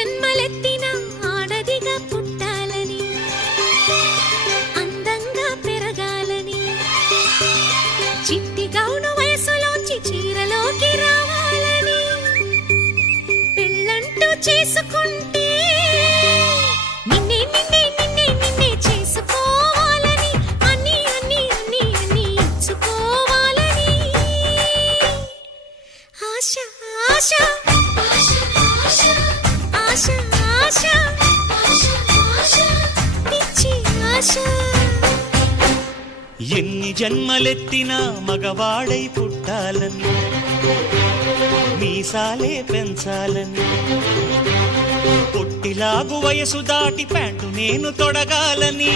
జన్మలెత్తిన ఆడదిగా పుట్టాలని, అందంగా పెరగాలని, చిట్టి గౌను వయసులోంచి చీరలోకి రావాలని, పెళ్ళంటూ చేసుకుంటే నిన్నే నిన్నే నిన్నే నిన్నే చేసుకోవాలని, అన్ని అన్ని అన్ని అన్ని ఇచ్చుకోవాలని ఆశ ఆశ ఆశ ఆశ ఆశ పిచ్చి ఆశ. ఎన్ని జన్మలెత్తినా మగవాడై పుట్టాలని, మీసాలే పెంచాలని, పొట్టిలాగు వయసు దాటి ప్యాంటు నేను తొడగాలని,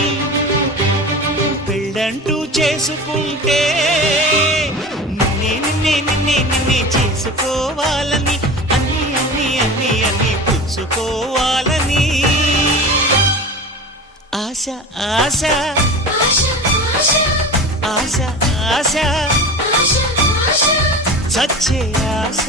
పెళ్ళంటూ చేసుకుంటే నిన్నే నిన్నే నిన్నే నిన్నే చేసుకోవాలని, అన్ని అన్ని అన్ని అన్ని పుచ్చుకోవాలని ఆశ ఆశ ఆశ ఆశ చచ్చే ఆశ.